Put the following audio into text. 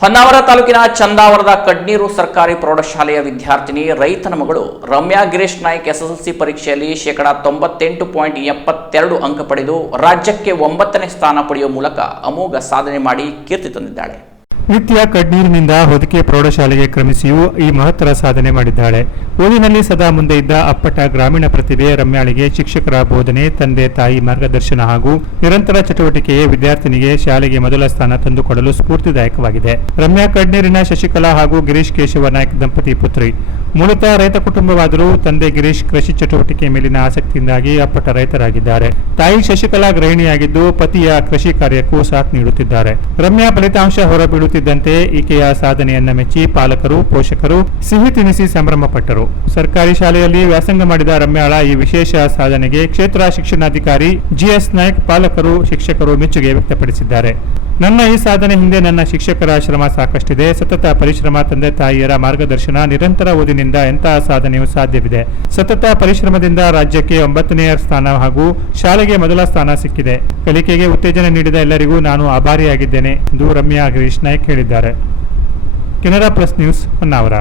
ಹೊನ್ನಾವರ ತಾಲೂಕಿನ ಚಂದಾವರದ ಕಡ್ನೀರು ಸರ್ಕಾರಿ ಪ್ರೌಢಶಾಲೆಯ ವಿದ್ಯಾರ್ಥಿನಿ ರೈತನ ಮಗಳು ರಮ್ಯಾ ಗಿರೀಶ್ ನಾಯ್ಕ್ ಎಸ್ಎಸ್ಎಲ್ಸಿ ಪರೀಕ್ಷೆಯಲ್ಲಿ ಶೇಕಡಾ ತೊಂಬತ್ತೆಂಟು ಪಾಯಿಂಟ್ ಎಪ್ಪತ್ತೆರಡು ಅಂಕ ಪಡೆದು ರಾಜ್ಯಕ್ಕೆ ಒಂಬತ್ತನೇ ಸ್ಥಾನ ಪಡೆಯುವ ಮೂಲಕ ಅಮೋಘ ಸಾಧನೆ ಮಾಡಿ ಕೀರ್ತಿ ತಂದಿದ್ದಾಳೆ. ನಿತ್ಯ ಕಡ್ನೀರಿನಿಂದ ಹೊದಿಕೆ ಪ್ರೌಢಶಾಲೆಗೆ ಕ್ರಮಿಸಿಯೂ ಈ ಮಹತ್ತರ ಸಾಧನೆ ಮಾಡಿದ್ದಾಳೆ. ಓದಿನಲ್ಲಿ ಸದಾ ಮುಂದೆ ಇದ್ದ ಅಪ್ಪಟ ಗ್ರಾಮೀಣ ಪ್ರತಿಭೆ ರಮ್ಯಾಳಿಗೆ ಶಿಕ್ಷಕರ ಬೋಧನೆ, ತಂದೆ, ತಾಯಿ ಮಾರ್ಗದರ್ಶನ ಹಾಗೂ ನಿರಂತರ ಚಟುವಟಿಕೆಯೇ ವಿದ್ಯಾರ್ಥಿನಿಗೆ ಶಾಲೆಗೆ ಮೊದಲ ಸ್ಥಾನ ತಂದುಕೊಡಲು ಸ್ಫೂರ್ತಿದಾಯಕವಾಗಿದೆ. ರಮ್ಯಾ ಕಡ್ನೀರಿನ ಶಶಿಕಲಾ ಹಾಗೂ ಗಿರೀಶ್ ಕೇಶವ ನಾಯಕ್ ದಂಪತಿ ಪುತ್ರಿ. ಮೂಲತಃ ರೈತ ಕುಟುಂಬವಾದರೂ ತಂದೆ ಗಿರೀಶ್ ಕೃಷಿ ಚಟುವಟಿಕೆ ಮೇಲಿನ ಆಸಕ್ತಿಯಿಂದಾಗಿ ಅಪ್ಪಟ ರೈತರಾಗಿದ್ದಾರೆ. ತಾಯಿ ಶಶಿಕಲಾ ಗೃಹಿಣಿಯಾಗಿದ್ದು ಪತಿಯ ಕೃಷಿ ಕಾರ್ಯಕ್ಕೂ ಸಾಥ್ ನೀಡುತ್ತಿದ್ದಾರೆ. ರಮ್ಯಾ ಫಲಿತಾಂಶ ಹೊರಬೀಳುತ್ತಿದ್ದಂತೆ ಈಕೆಯ ಸಾಧನೆಯನ್ನ ಮೆಚ್ಚಿ ಪಾಲಕರು, ಪೋಷಕರು ಸಿಹಿ ತಿನಿಸಿ ಸಂಭ್ರಮ ಪಟ್ಟರು ಸರ್ಕಾರಿ ಶಾಲೆಯಲ್ಲಿ ವ್ಯಾಸಂಗ ಮಾಡಿದ ರಮ್ಯಾಳ ಈ ವಿಶೇಷ ಸಾಧನೆಗೆ ಕ್ಷೇತ್ರ ಶಿಕ್ಷಣಾಧಿಕಾರಿ ಜಿಎಸ್ ನಾಯ್ಕ್ ಪಾಲಕರು, ಶಿಕ್ಷಕರು ಮೆಚ್ಚುಗೆ ವ್ಯಕ್ತಪಡಿಸಿದ್ದಾರೆ. ನನ್ನ ಈ ಸಾಧನೆ ಹಿಂದೆ ನನ್ನ ಶಿಕ್ಷಕರ ಶ್ರಮ ಸಾಕಷ್ಟಿದೆ. ಸತತ ಪರಿಶ್ರಮ ತಂದೆ ತಾಯಿಯರ ಮಾರ್ಗದರ್ಶನ, ನಿರಂತರ ಓದಿನಿಂದ ಎಂತಹ ಸಾಧನೆಯೂ ಸಾಧ್ಯವಿದೆ. ಸತತ ಪರಿಶ್ರಮದಿಂದ ರಾಜ್ಯಕ್ಕೆ ಒಂಬತ್ತನೆಯ ಸ್ಥಾನ ಹಾಗೂ ಶಾಲೆಗೆ ಮೊದಲ ಸ್ಥಾನ ಸಿಕ್ಕಿದೆ. ಕಲಿಕೆಗೆ ಉತ್ತೇಜನ ನೀಡಿದ ಎಲ್ಲರಿಗೂ ನಾನು ಆಭಾರಿಯಾಗಿದ್ದೇನೆ ಎಂದು ರಮ್ಯಾ ಗಿರೀಶ್ ನಾಯ್ಕ್ ಹೇಳಿದ್ದಾರೆ. Canara press news Honnavar.